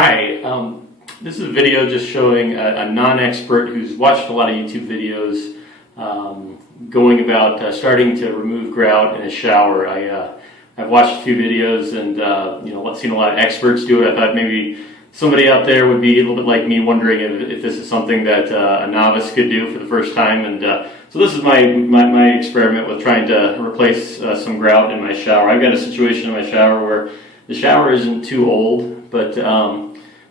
Hi, this is a video just showing a non-expert who's watched a lot of YouTube videos going about starting to remove grout in a shower. I've watched a few videos and seen a lot of experts do it. I thought maybe somebody out there would be a little bit like me, wondering if this is something that a novice could do for the first time. And so this is my experiment with trying to replace some grout in my shower. I've got a situation in my shower where the shower isn't too old, but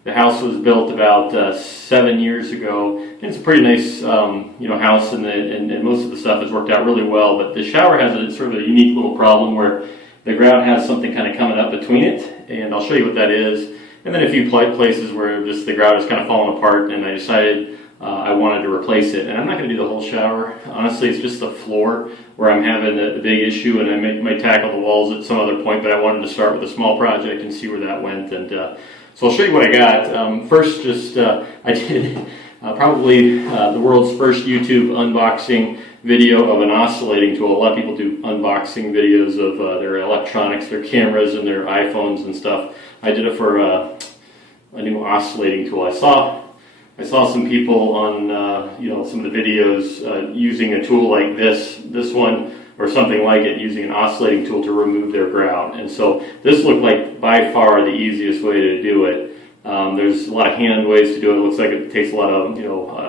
the house was built about 7 years ago. And it's a pretty nice house, and most of the stuff has worked out really well. But the shower has a sort of a unique little problem where the grout has something kind of coming up between it, and I'll show you what that is. And then a few places where just the grout is kind of falling apart, and I decided I wanted to replace it. And I'm not going to do the whole shower. Honestly, it's just the floor where I'm having the big issue, and I might tackle the walls at some other point, but I wanted to start with a small project and see where that went. And so I'll show you what I got. First, I did probably the world's first YouTube unboxing video of an oscillating tool. A lot of people do unboxing videos of their electronics, their cameras, and their iPhones and stuff. I did it for a new oscillating tool. I saw some people on some of the videos using a tool like this one or something like it, using an oscillating tool to remove their grout. And so this looked like by far the easiest way to do it. There's a lot of hand ways to do it. It looks like it takes a lot of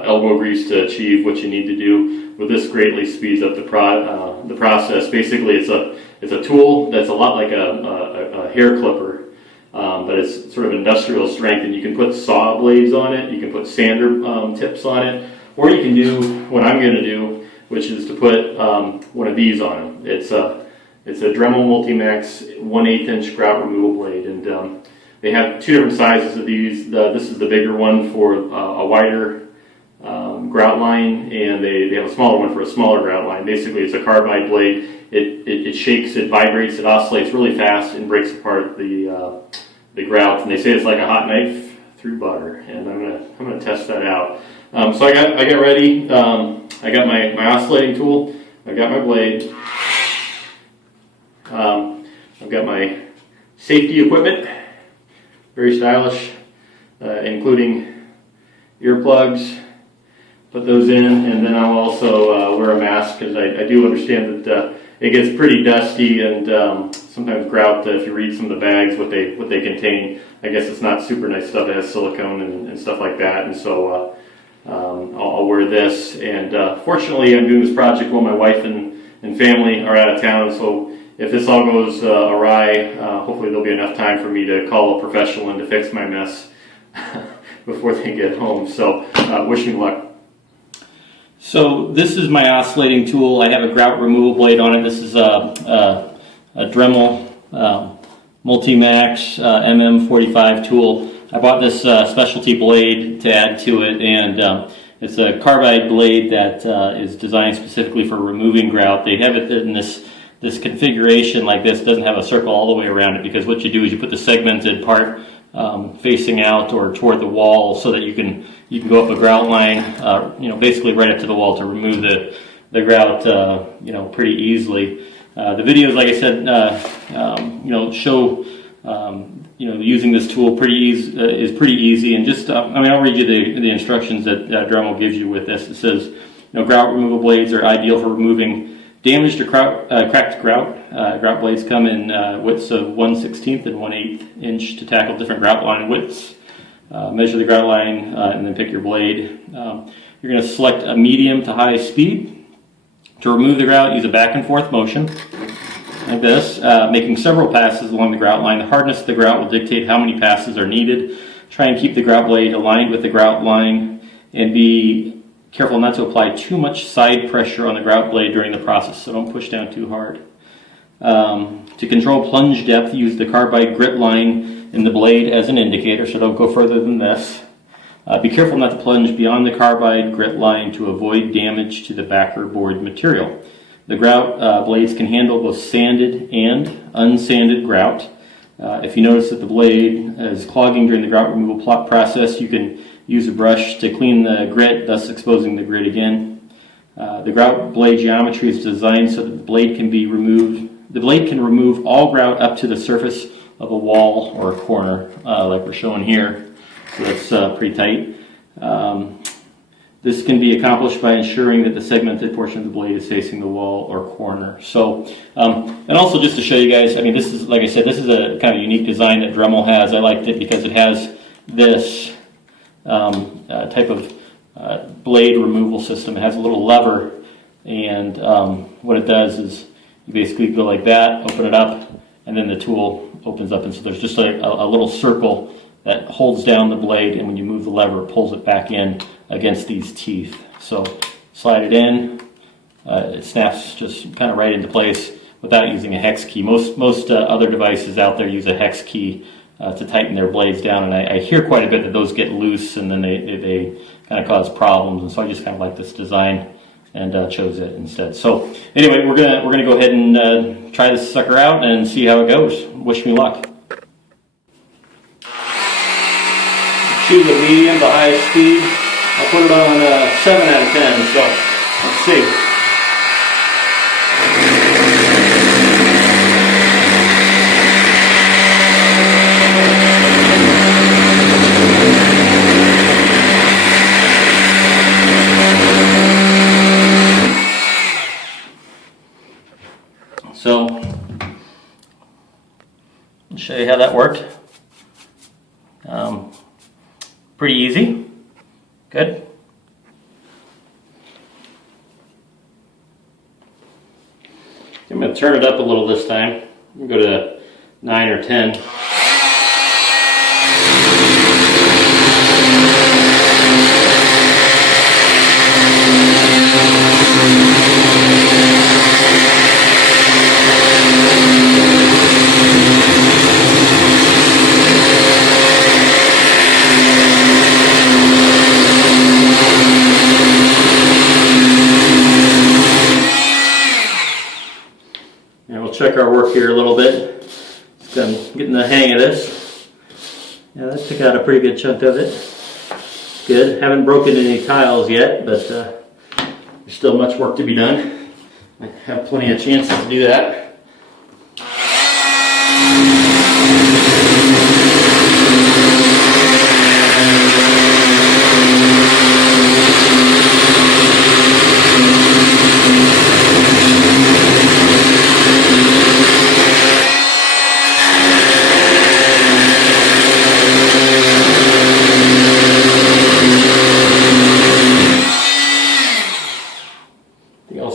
elbow grease to achieve what you need to do. But this greatly speeds up the process. Basically, it's a tool that's a lot like a hair clipper. But it's sort of industrial strength, and you can put saw blades on it, you can put sander tips on it, or you can do what I'm going to do, which is to put one of these on it. It's a Dremel Multi-Max 1/8 inch grout removal blade, and they have two different sizes of these. This is the bigger one for a wider grout line, and they have a smaller one for a smaller grout line. Basically, it's a carbide blade. It shakes, it vibrates, it oscillates really fast, and breaks apart the grout. And they say it's like a hot knife through butter. And I'm gonna test that out. So I got ready. I got my oscillating tool. I've got my blade. I've got my safety equipment. Very stylish, including earplugs. Put those in, and then I'll also wear a mask, because I do understand that it gets pretty dusty, and sometimes grout, if you read some of the bags, what they contain, I guess it's not super nice stuff. It has silicone and stuff like that, and so I'll wear this. And fortunately, I'm doing this project while my wife and family are out of town, so if this all goes awry, hopefully there'll be enough time for me to call a professional in to fix my mess before they get home. So wish me luck. So this is my oscillating tool. I have a grout removal blade on it. This is a Dremel Multi-Max MM45 tool. I bought this specialty blade to add to it, and it's a carbide blade that is designed specifically for removing grout. They have it in this configuration like this. It doesn't have a circle all the way around it, because what you do is you put the segmented part facing out or toward the wall, so that you can go up a grout line, basically right up to the wall, to remove the grout, pretty easily. The videos, like I said, show using this tool is pretty easy. And just I'll read you the instructions that Dremel gives you with this. It says, grout removal blades are ideal for removing damaged or cracked grout. Grout blades come in widths of 1/16 and 1/8 inch to tackle different grout line widths. Measure the grout line and then pick your blade. You're going to select a medium to high speed. To remove the grout, use a back and forth motion like this, making several passes along the grout line. The hardness of the grout will dictate how many passes are needed. Try and keep the grout blade aligned with the grout line, and be careful not to apply too much side pressure on the grout blade during the process, so don't push down too hard. To control plunge depth, use the carbide grit line in the blade as an indicator, so don't go further than this. Be careful not to plunge beyond the carbide grit line to avoid damage to the backer board material. The grout blades can handle both sanded and unsanded grout. If you notice that the blade is clogging during the grout removal process, you can use a brush to clean the grit, thus exposing the grit again. The grout blade geometry is designed so that the blade can remove all grout up to the surface of a wall or a corner, like we're showing here. So that's pretty tight. This can be accomplished by ensuring that the segmented portion of the blade is facing the wall or corner. So, and also just to show you guys, I mean, this is, like I said, this is a kind of unique design that Dremel has. I liked it because it has this type of blade removal system. It has a little lever, and what it does is you basically go like that, open it up, and then the tool opens up, and so there's just a little circle that holds down the blade, and when you move the lever, it pulls it back in against these teeth. So slide it in, it snaps just kind of right into place without using a hex key. Most other devices out there use a hex key to tighten their blades down, and I hear quite a bit that those get loose and then they kind of cause problems, and so I just kind of like this design and chose it instead. So anyway, we're gonna go ahead and try this sucker out and see how it goes. Wish me luck. Choose a medium to high speed. I'll put it on 7 out of 10, so let's see. So, I'll show you how that worked. Pretty easy. Good. I'm going to turn it up a little this time. I'm going to go to 9 or 10. Check our work here a little bit. Just getting the hang of this. Yeah, that took out a pretty good chunk of it. Good. Haven't broken any tiles yet, but there's still much work to be done. I have plenty of chances to do that.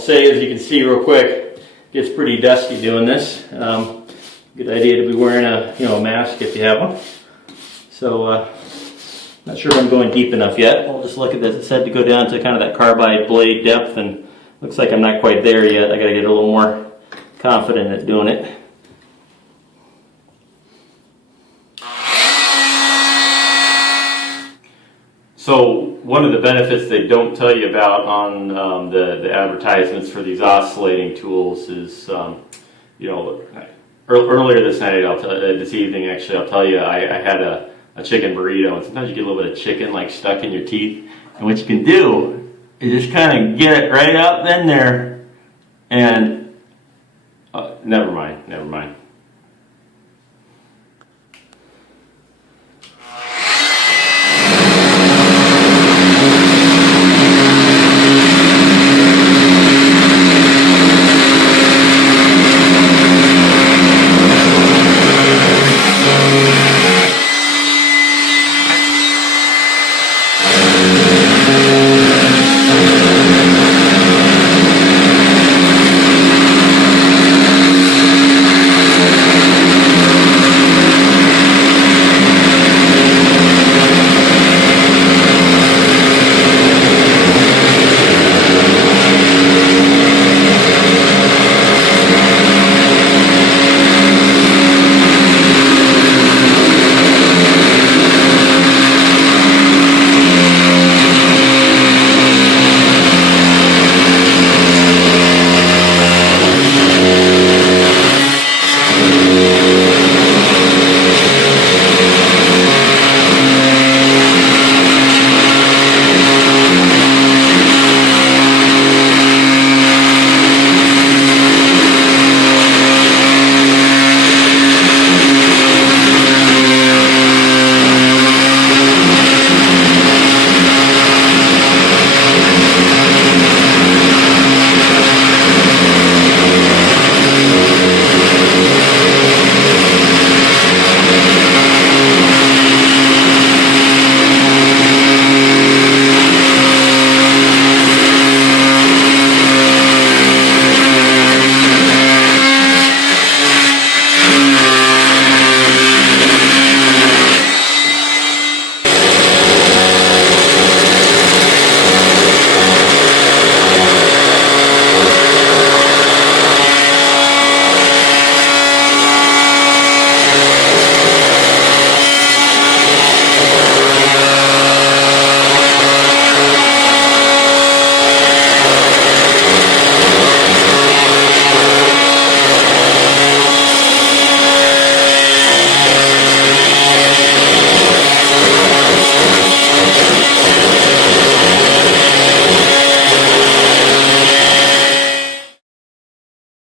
Say, as you can see real quick, it gets pretty dusty doing this. Good idea to be wearing a mask if you have one. So not sure if I'm going deep enough yet. I'll just look at this. It said to go down to kind of that carbide blade depth, and looks like I'm not quite there yet. I got to get a little more confident at doing it. So one of the benefits they don't tell you about on the advertisements for these oscillating tools is, earlier this night, this evening actually, I'll tell you, I had a chicken burrito, and sometimes you get a little bit of chicken like stuck in your teeth, and what you can do is just kind of get it right out in there, and never mind.